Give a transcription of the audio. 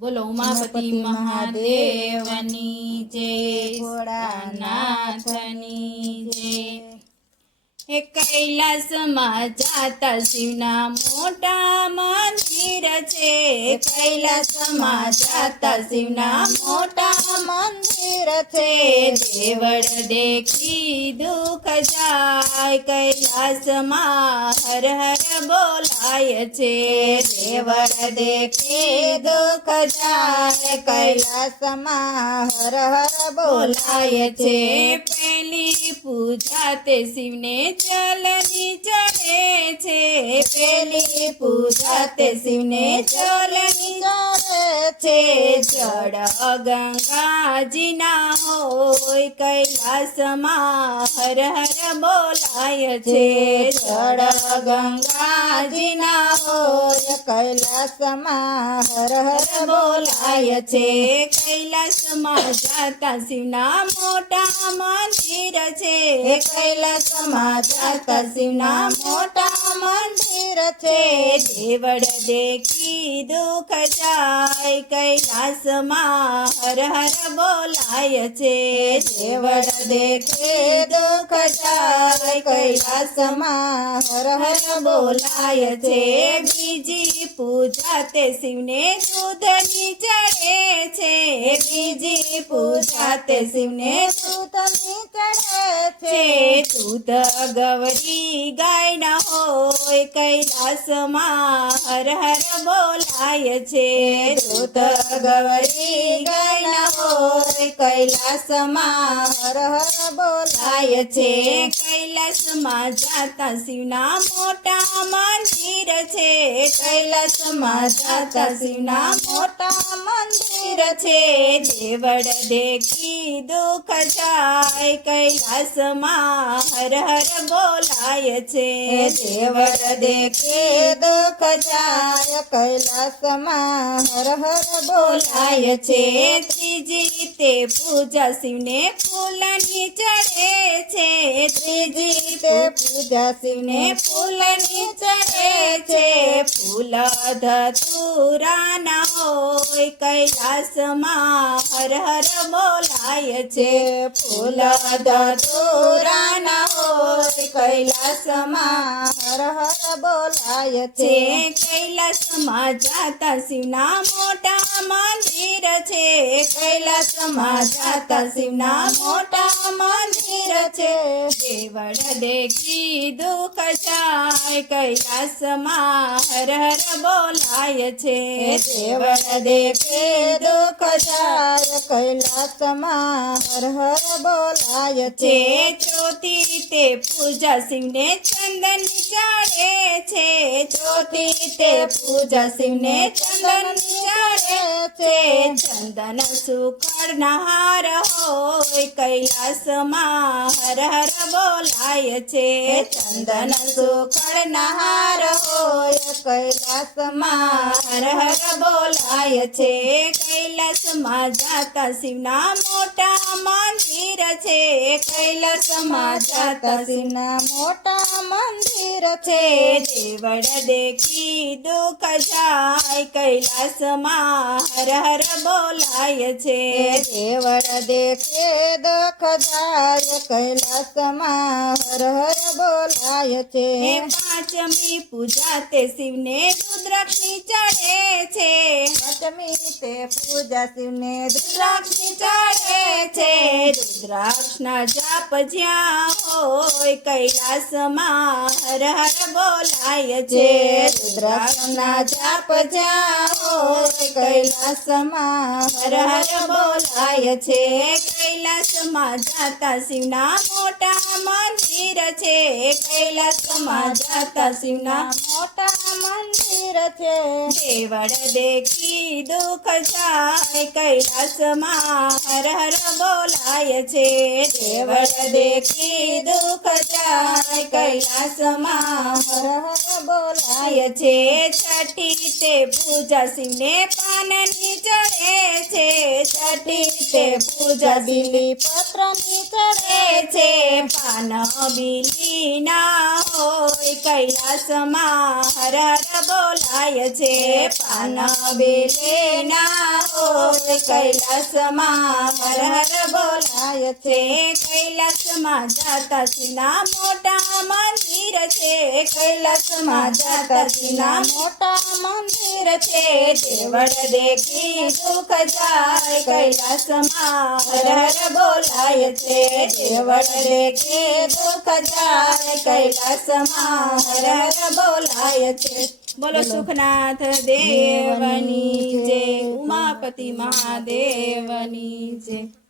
બોલો ઉમાપતિ મહાદેવની જય ભોળાનાથની જય. હે કૈલાસમાં જાતા શિવના મોટા મંદિર છે. કૈલાસમાં જાતા શિવના મોટા મંદિર છે. દેવળ દેખી દુઃખ જાય કૈલાસમાં હર હર બોલાય છે. દેવળ દેખી દુઃખ જાય કૈલાસમાં હર હર બોલાય છે. પેલી પૂજા તે શિવને ચલની ચલે છે. પેલી પૂજા તે શિવને ચલની ચલે છે. જળ ગંગાજીના હોય કૈલાસમાં હર હર બોલાય છે. જળ ગંગાજીના હોય કૈલાસમાં હર હર બોલાય છે. કૈલાસમાં જાતા શિવના મોટા મંદિર છે કૈલાસમાં જાતા શિવના મોટા મંદિર છે. દેવળ દેખી દુઃખ જાય, કૈલાસમાં હર હર બોલાય છે. દેવળ દેખી દુઃખ જાય, કૈલાસમાં હર હર બોલાય છે. બીજી પૂજા તે શિવને દૂધની ચડે છે. બીજી પૂજા તે શિવને દૂધની ચડે છે. દૂધ ગૌરી ગાયના હોય કૈલાસમાં હર હર બોલાય છે. દૂધ ગૌરી ગાયના હોય કૈલાસમાં હર હર બોલાય છે. કૈલાસમાં જાતા શિવના મોટા મંદિર છે. કૈલાસમાં જાતા શિવના મોટા મંદિર છે. દેવળ દેખી દુઃખ જાય કૈલાસમાં હર હર બોલાય છે. દેવળ દેખી દુઃખ જાય કૈલાસમાં હર હર બોલાય છે. ત્રીજી તે પૂજા શિવને ફૂલની ચડે છે. ત્રીજી તે પૂજા શિવને ફૂલની ચડે છે. ફૂલ ધતુરાના હોય કૈલાસમાં હર હર બોલાય છે. ફૂલ ધતુરાના હોય કૈલાસમાં હર હર બોલાય છે છે. કૈલાસમાં જાતા શિવના મોટા મંદિર છે. કૈલાસમાં જાતા શિવના મોટા મંદિર છે. દેવળ દેખી દુઃખ જાય કૈલાસમાં હર હર બોલાય છે. દેવળ દેખી દુઃખ કૈલાસ કૈલાસમાં હર હર બોલાય છે. જ્યોતિ તે પૂજા શિવને ચંદન ચડે ચોથી તે પૂજા શિવને ચંદન ચડે છે. ચંદન સુકળના હાર હોય, કૈલાસમાં હર હર બોલાય છે. ચંદન સુકળના હાર હોય, કૈલાસમાં હર હર બોલાય છે. કૈલાસમાં જાતા શિવના મોટા મંદિર છે. કૈલાસમાં જાતા શિવના શિવના મોટા મંદિર છે. દેવળ દેખી દુઃખ જાય કૈલાસમાં હર હર બોલાય છે દેવળ દેખે દુઃખ જાય કૈલાસમાં હર હર બોલાય છે પાંચમી પૂજા તે શિવને રુદ્રાક્ષની ચડે છે પંચમી તે પૂજા શિવને ચડે છે. રુદ્રાક્ષના જાપ જ્યાં હોય, કૈલાસમાં હર હર બોલાય છે. રુદ્રાક્ષના જાપ જ્યાં હોય, કૈલાસમાં હર હર બોલાય છે. કૈલાસમાં જાતા શિવના મોટા મંદિર છે. કૈલાસમાં જાતા શિવના મોટા મંદિર છે. દેવળ દેખી દુઃખ જાય કૈલાસમાં હર હર બોલાય છે. દેવળ દેખી દુઃખ જાય કૈલાસમાં હર હર બોલાય છે. છઠ્ઠી તે પૂજા શિવને પાનની તે પૂજા બીલી પત્રની ચડે છે, પાન બીલી ના હોય, કૈલાસમાં હર હર બોલાય છે, પાન બીલી ના કૈલાસમાં હરર હર બોલાય બોલાય છે. કૈલાસમાં જાતા જાતાજીના મોટા મંદિર છે. કૈલાસમાં જાતાજીના મોટા મંદિર છે. દેવળ દેખી દુઃખ જાય. કૈલાસમાં હર હર બોલાય છે. દેવળ દેખી સુખ જાય. કૈલાસમાં હર હર બોલાય છે. બોલો. સુખનાથ દેવની જય. ઉમાપતિ મહાદેવની જય.